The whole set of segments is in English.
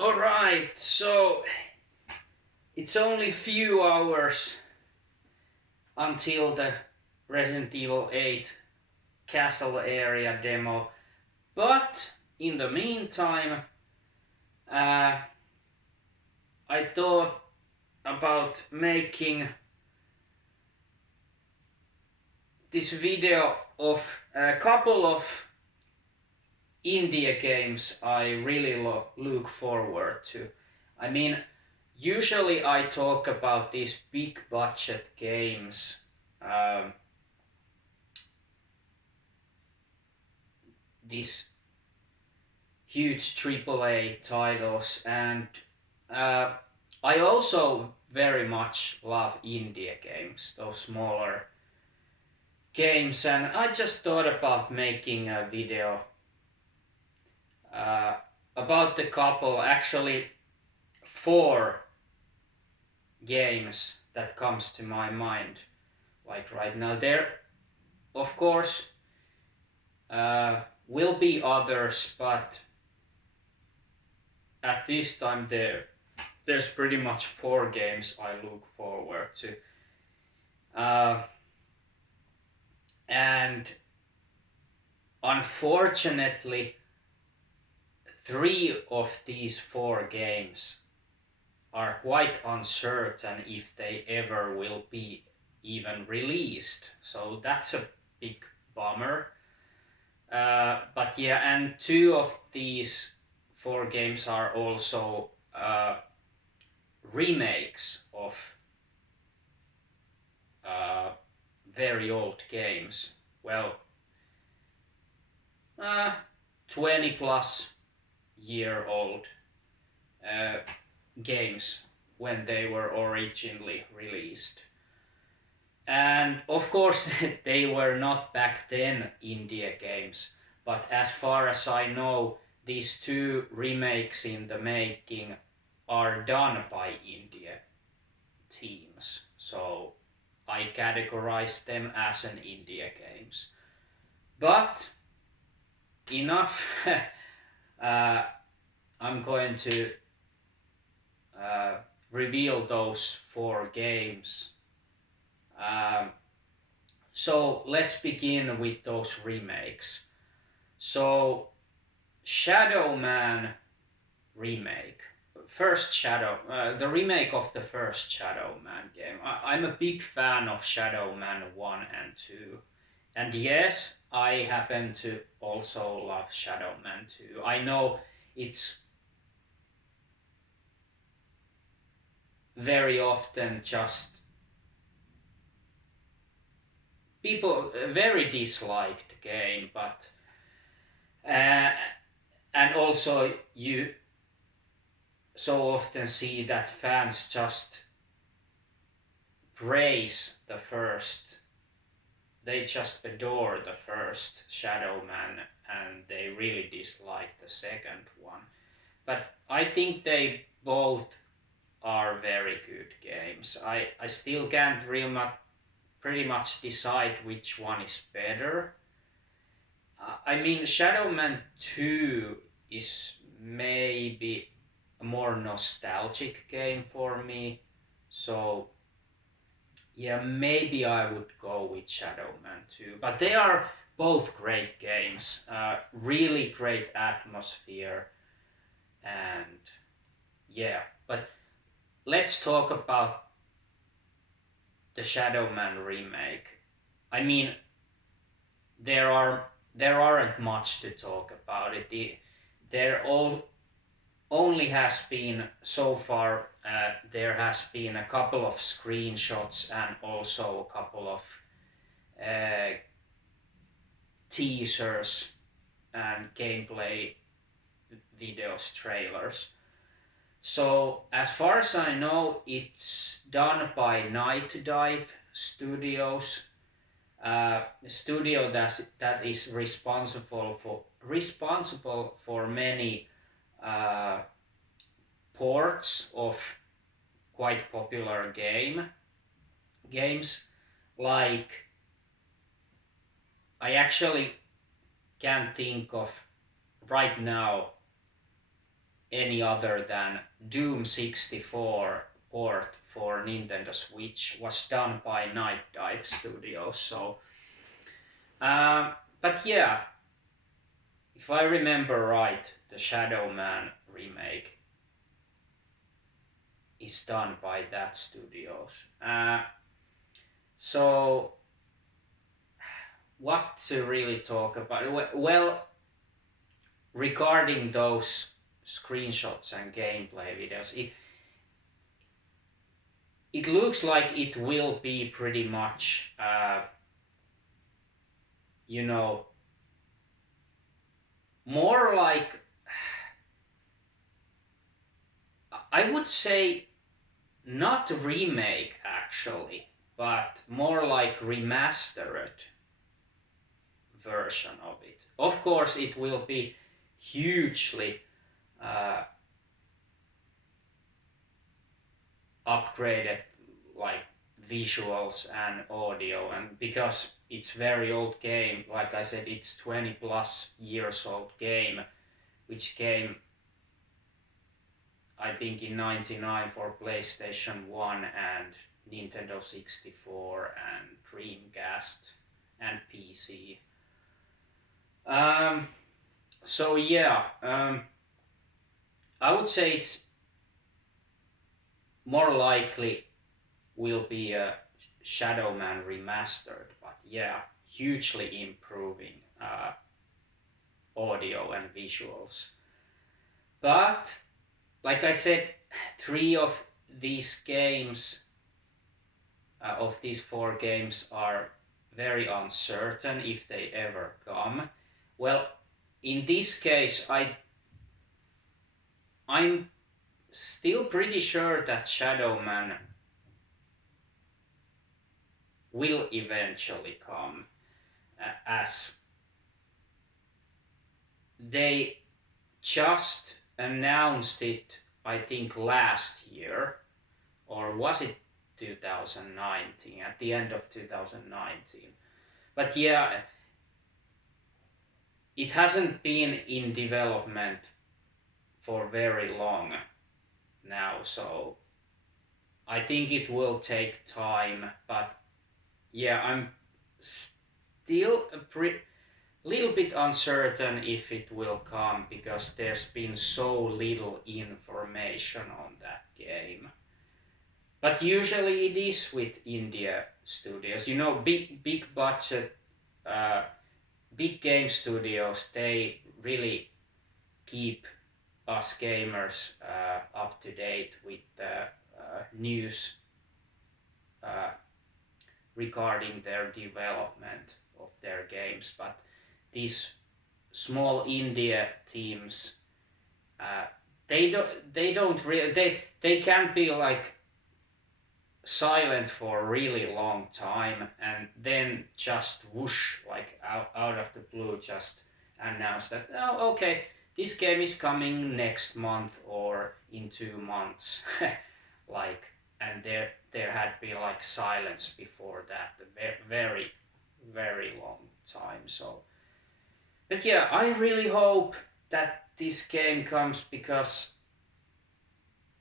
Alright, so it's only few hours until the Resident Evil 8 castle area demo, but in the meantime, uh, I thought about making this video of a couple of indie games I really look forward to. I mean, usually I talk about these big budget games, um, these huge AAA titles, and uh, I also very much love indie games, those smaller games, and I just thought about making a video uh, about the couple, actually four games that comes to my mind like right now. There, of course, will be others, but at this time there's pretty much four games I look forward to. Uh, and unfortunately, three of these four games are quite uncertain if they ever will be even released. So that's a big bummer. But yeah, and two of these four games are also remakes of uh, very old games. Well, uh, 20 plus year old uh, games when they were originally released. And of course, they were not back then India games, but as far as I know, these two remakes in the making are done by India teams. So I categorize them as an India games. But enough. uh, I'm going to uh, reveal those four games. Um, so let's begin with those remakes. So Shadow Man remake, the remake of the first Shadow Man game. I'm a big fan of Shadow Man 1 and 2. And yes, I happen to also love Shadow Man 2. I know it's very often just people very disliked game, but uh, and also you so often see that fans just praise the first. They just adore the first Shadow Man and they really dislike the second one. But I think they both are very good games. I still can't pretty much decide which one is better. I mean, Shadow Man 2 is maybe a more nostalgic game for me. So, yeah, maybe I would go with Shadow Man 2. But they are both great games. Really great atmosphere. And yeah, but let's talk about the Shadow Man remake. I mean, there are there aren't much to talk about it. There all only has been so far. There has been a couple of screenshots and also a couple of uh, teasers and gameplay videos, trailers. So as far as I know, it's done by Night Dive Studios, studio that is responsible for many uh, ports of quite popular games. Like I actually can't think of right now any other than Doom 64 port for Nintendo Switch was done by Night Dive Studios. So, but yeah, if I remember right, the Shadow Man remake is done by that studios. So, what to really talk about? Well, regarding those screenshots and gameplay videos, it looks like it will be pretty much, you know, more like, I would say, not remake actually, but more like remastered version of it. Of course, it will be hugely upgraded, like visuals and audio, and because it's very old game, like I said, it's 20 plus years old game, which came I think in 99 for PlayStation 1 and Nintendo 64 and Dreamcast and PC. Um, so yeah, I would say it's more likely will be a Shadow Man remastered, but yeah, hugely improving audio and visuals. But like I said, three of these games, of these four games, are very uncertain if they ever come. Well, in this case, I'm still pretty sure that Shadow Man will eventually come, as they just announced it, I think last year, or was it 2019, at the end of 2019. But yeah, it hasn't been in development for very long now, so I think it will take time. But yeah, I'm still a little bit uncertain if it will come, because there's been so little information on that game. But usually it is with India studios. You know, big budget, uh, big game studios. They really keep us gamers up to date with the news uh, regarding their development of their games. But these small India teams, uh, they don't really, they can be like silent for a really long time, and then just whoosh, like out of the blue, just announce that, oh, okay, this game is coming next month or in 2 months. Like, and there had been like silence before that, a very very long time. So, but yeah, I really hope that this game comes, because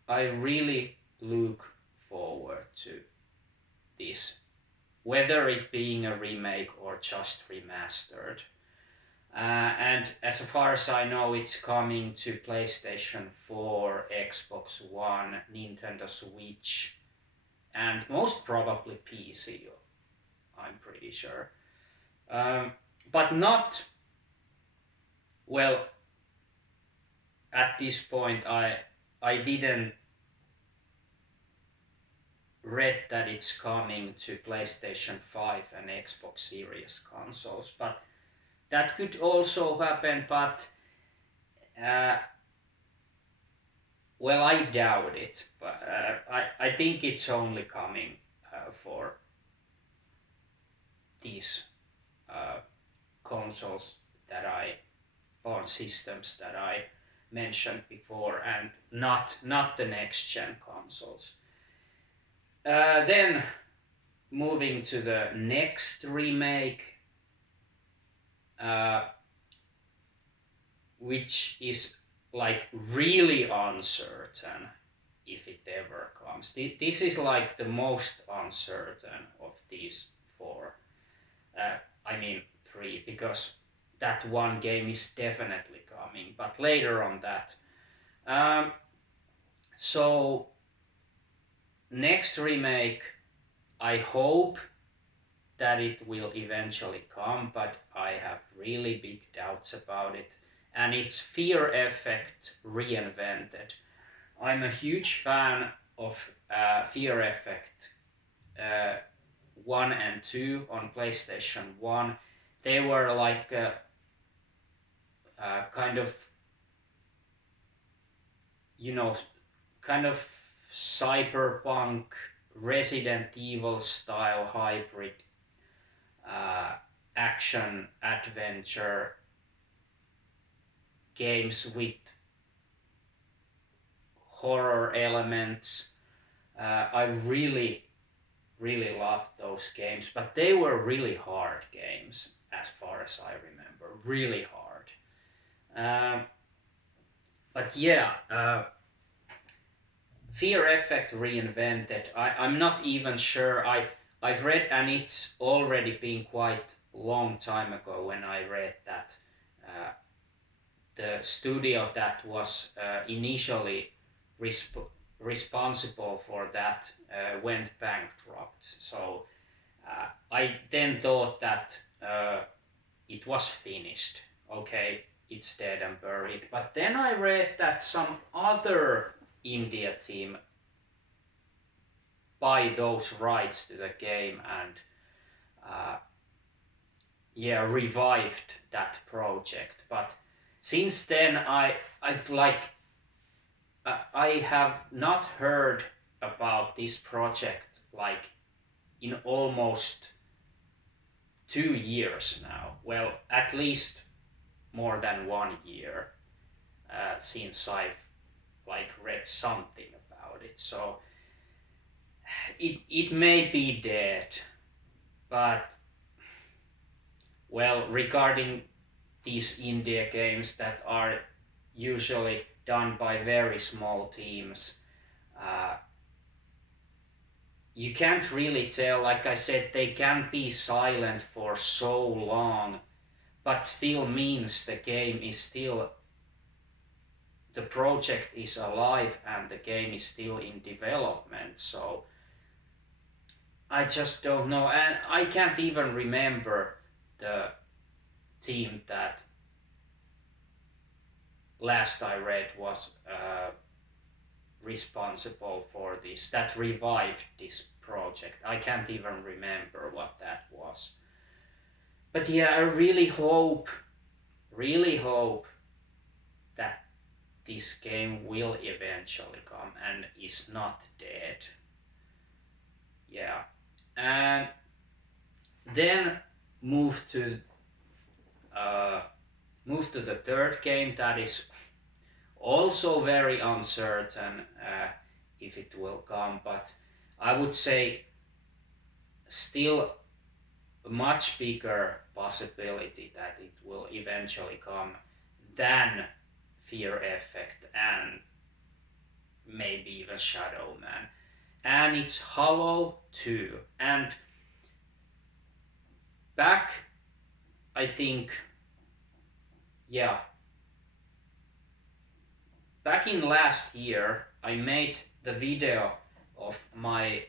I really look forward to this, whether it being a remake or just remastered. And as far as I know, it's coming to PlayStation 4, Xbox One, Nintendo Switch, and most probably PC, I'm pretty sure. But not, well, at this point, I didn't read that it's coming to PlayStation 5 and Xbox Series consoles, but that could also happen. But uh, well, I doubt it. But I think it's only coming for these uh, consoles that I on systems that I mentioned before, and not the next gen consoles. Then moving to the next remake, uh, which is like really uncertain if it ever comes. This is like the most uncertain of these four. Uh, I mean three, because that one game is definitely coming, but later on that. Um, so next remake, I hope that it will eventually come, but I have really big doubts about it. And it's Fear Effect reinvented. I'm a huge fan of Fear Effect uh, 1 and 2 on PlayStation 1. They were like kind of, you know, kind of cyberpunk Resident Evil style hybrid uh, action adventure games with horror elements. I really loved those games, but they were really hard games as far as I remember. Really hard. Um, but yeah, Fear Effect reinvented. I'm not even sure. I've read, and it's already been quite long time ago when I read that uh, the studio that was initially resp- responsible for that went bankrupt. So I then thought that it was finished. Okay, it's dead and buried. But then I read that some other India team buy those rights to the game and uh, yeah, revived that project. But since then, I've like I have not heard about this project like in almost 2 years now. Well, at least more than 1 year since I've like read something about it. So it may be dead, but well, regarding these indie games that are usually done by very small teams, uh, you can't really tell. Like I said, they can be silent for so long, but still means the game is still, the project is alive and the game is still in development. So I just don't know, and I can't even remember the team that last I read was responsible for this, that revived this project. I can't even remember what that was. But yeah, I really hope that this game will eventually come and is not dead. Yeah. And then move to uh, move to the third game that is also very uncertain if it will come, but I would say still a much bigger possibility that it will eventually come than Fear Effect and maybe even Shadow Man. And it's Hollow 2. And back, I think, yeah, back in last year, I made the video of my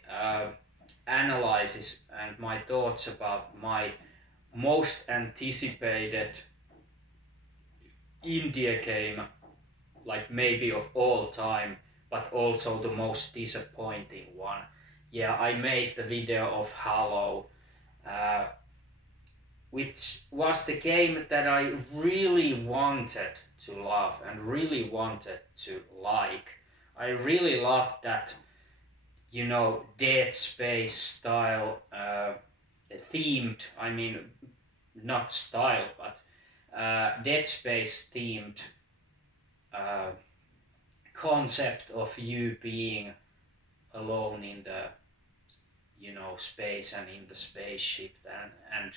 analysis and my thoughts about my most anticipated India game, like maybe of all time, but also the most disappointing one. Yeah, I made the video of Hollow, uh, which was the game that I really wanted to love and really wanted to like. I really loved that, Dead Space style, themed, I mean, not style, but Dead Space themed uh, concept of you being alone in the, space and in the spaceship, and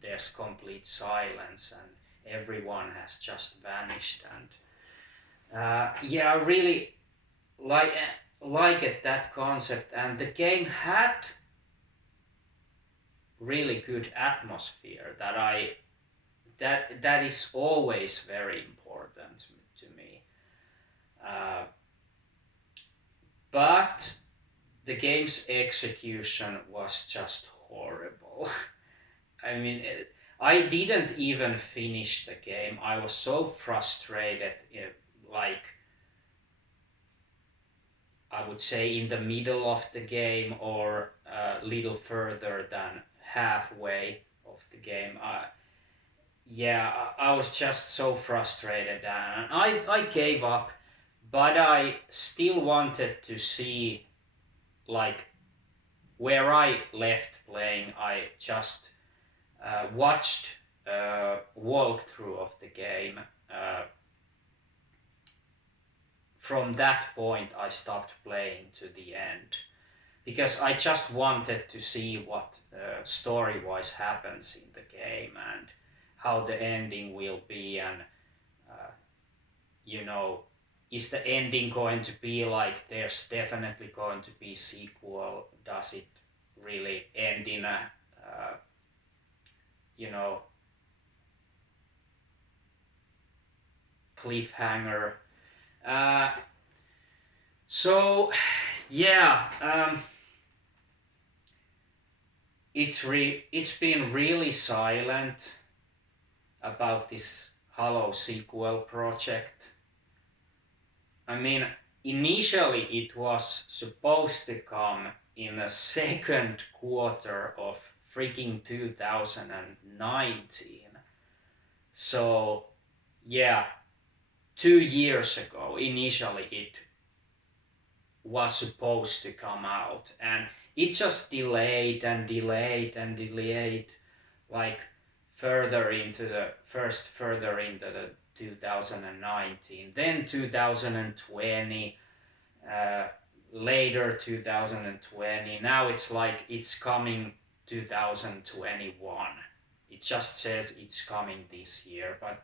there's complete silence and everyone has just vanished, and Yeah, I really like like it, that concept, and the game had really good atmosphere that is always very important to me. Uh, but the game's execution was just horrible. I mean, I didn't even finish the game. I was so frustrated, like I would say in the middle of the game or a little further than halfway of the game. Yeah, I was just so frustrated and I gave up, but I still wanted to see like where I left playing. I just watched a walkthrough of the game. Uh, from that point, I stopped playing to the end because I just wanted to see what story-wise happens in the game and how the ending will be, and uh, you know, is the ending going to be like there's definitely going to be sequel? Does it really end in a you know, cliffhanger? Uh, so yeah, it's been really silent about this Halo sequel project. I mean, initially it was supposed to come in the second quarter of freaking 2019. So, yeah, 2 years ago, initially it was supposed to come out, and it just delayed and delayed and delayed, like further into the 2019, then 2020, uh, later 2020. Now it's like it's coming 2021. It just says it's coming this year, but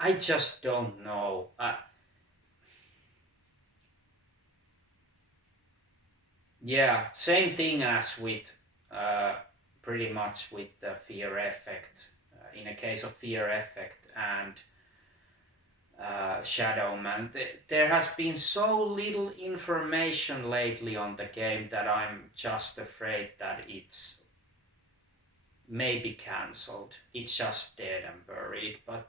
I just don't know. Yeah, same thing as with uh, pretty much with the Fear Effect. In a case of Fear Effect and Shadowman, there has been so little information lately on the game that I'm just afraid that it's maybe cancelled. It's just dead and buried. But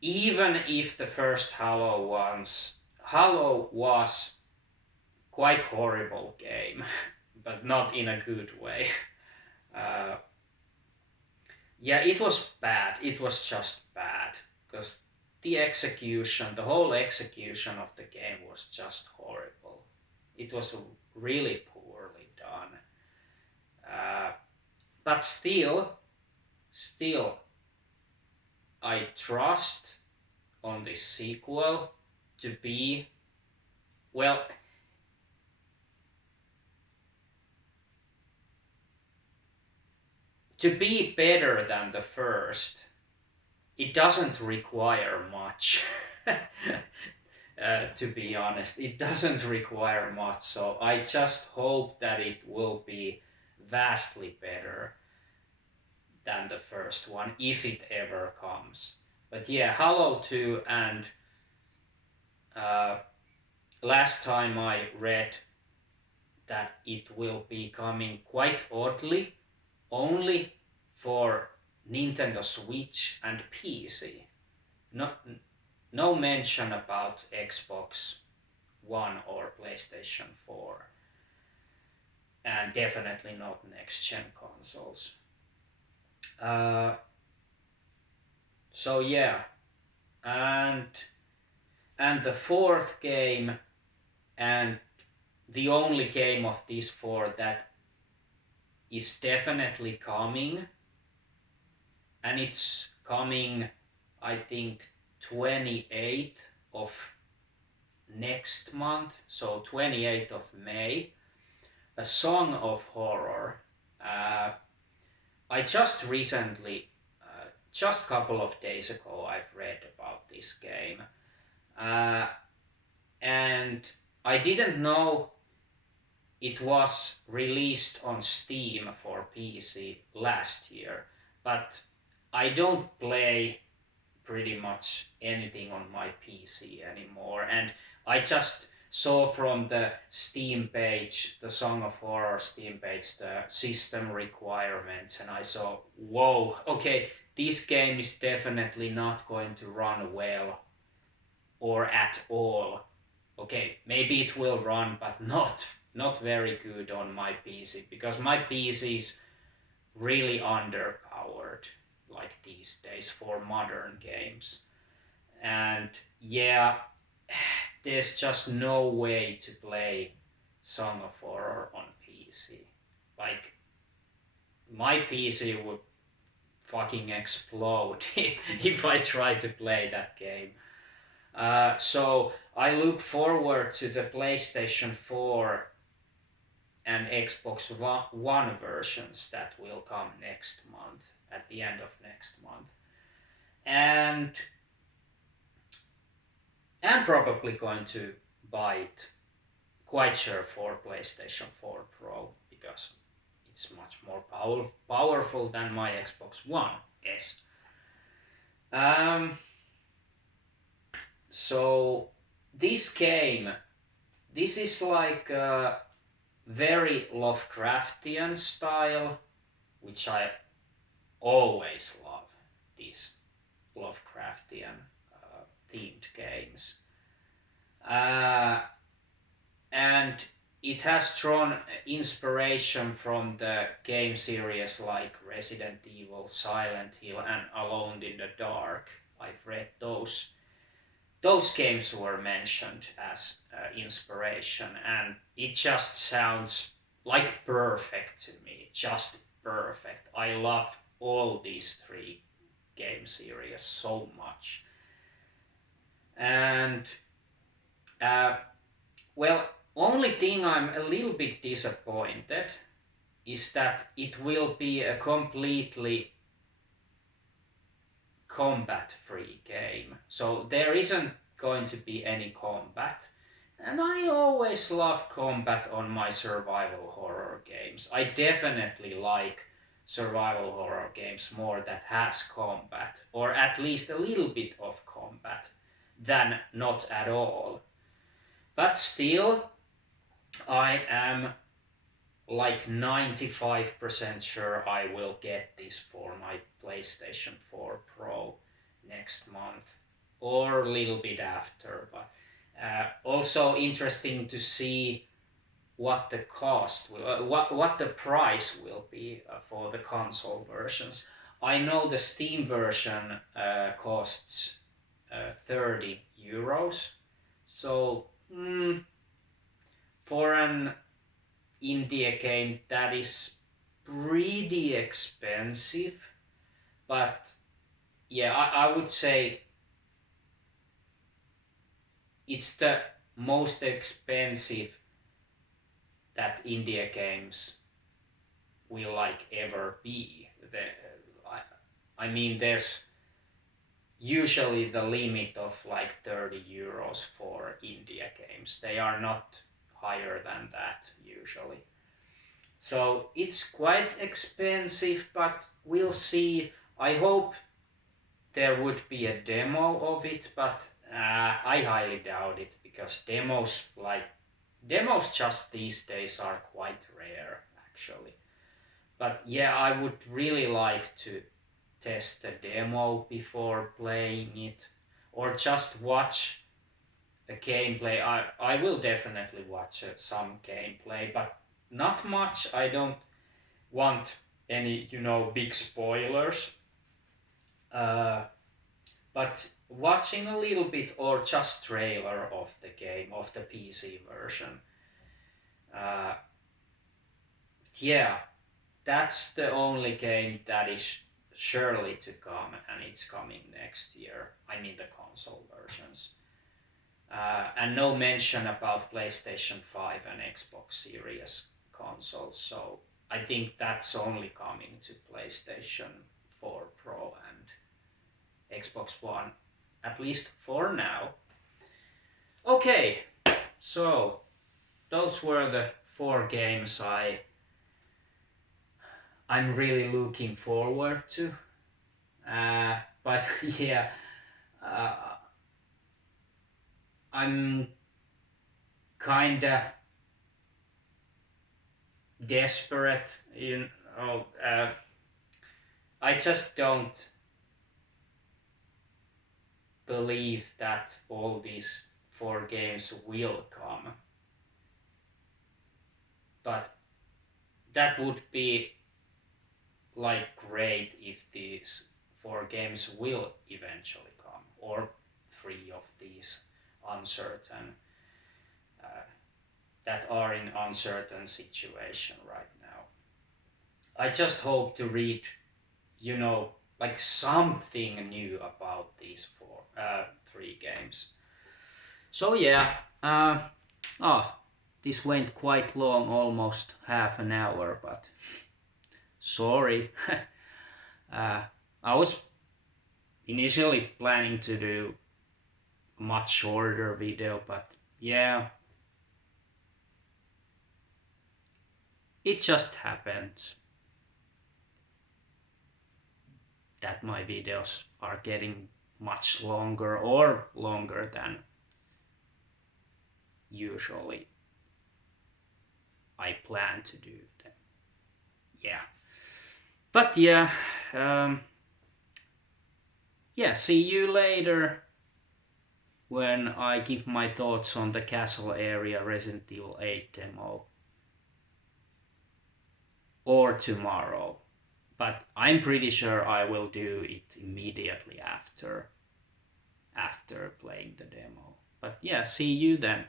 even if the first Halo was quite horrible game, but not in a good way. Uh, yeah, it was bad. It was just bad because the whole execution of the game was just horrible. It was really poorly done. Uh, but still, I trust on this sequel to be, well, to be better than the first. It doesn't require much. To be honest, it doesn't require much, so I just hope that it will be vastly better than the first one if it ever comes. But yeah, Halo 2, and uh, last time I read that it will be coming quite oddly only for Nintendo Switch and PC. No, no mention about Xbox One or PlayStation 4, and definitely not next gen consoles. Uh, so yeah, and the fourth game, and the only game of these four that is definitely coming, and it's coming, I think, 28th of next month, so 28th of May, A Song of Horror. Uh, I just recently just a couple of days ago I've read about this game, uh, and I didn't know it was released on Steam for PC last year, but I don't play pretty much anything on my PC anymore, and I just saw from the Steam page, the Song of Horror Steam page, the system requirements, and I saw, whoa, okay, this game is definitely not going to run well or at all. Okay, maybe it will run, but not very good on my PC, because my PC is really underpowered like these days for modern games. And yeah, there's just no way to play Song of Horror on PC. Like, my PC would fucking explode if I try to play that game. So I look forward to the PlayStation 4 and Xbox One versions that will come next month, at the end of next month. And I'm probably going to buy it, quite sure, for PlayStation 4 Pro, because it's much more powerful than my Xbox One is. Um, so this game, this is like a very Lovecraftian style, which I always love, these Lovecraftian themed games. Uh, and it has drawn inspiration from the game series like Resident Evil, Silent Hill, and Alone in the Dark. I've read those. Those games were mentioned as inspiration, and it just sounds like perfect to me. Just perfect. I love all these three game series so much. And uh, well, only thing I'm a little bit disappointed is that it will be a completely combat free game. So there isn't going to be any combat. And I always love combat on my survival horror games. I definitely like survival horror games more that has combat, or at least a little bit of combat, than not at all. But still, I am like 95% sure I will get this for my PlayStation 4 Pro next month, or a little bit after. But also interesting to see what the cost will, what the price will be for the console versions. I know the Steam version costs 30 euros, so for an indie game that is pretty expensive. But yeah, I would say it's the most expensive that indie games will like ever be. I mean, there's usually the limit of like 30 euros for indie games. They are not higher than that usually. So it's quite expensive, but we'll see. I hope there would be a demo of it, but I highly doubt it, because demos just these days are quite rare actually. But yeah, I would really like to test the demo before playing it, or just watch a gameplay. I will definitely watch some gameplay, but not much. I don't want any, big spoilers. Uh, but watching a little bit, or just trailer of the game, of the PC version. Uh, yeah, that's the only game that is surely to come, and it's coming next year. I mean the console versions. And no mention about PlayStation 5 and Xbox Series consoles, so I think that's only coming to PlayStation 4 Pro and Xbox One, at least for now. Okay, so those were the 4 games I'm really looking forward to. But yeah, uh, I'm kinda desperate. I just don't believe that all these 4 games will come. But that would be like great if these 4 games will eventually come, or 3 of these uncertain uh, that are in uncertain situation right now. I just hope to read, like something new about these 3 games. So yeah, oh, this went quite long, almost half an hour, but sorry. I was initially planning to do a much shorter video, but yeah, it just happens that my videos are getting much longer or longer than usually I plan to do them. Yeah. But yeah, yeah, see you later when I give my thoughts on the castle area Resident Evil 8 demo, or tomorrow. But I'm pretty sure I will do it immediately after playing the demo. But yeah, see you then.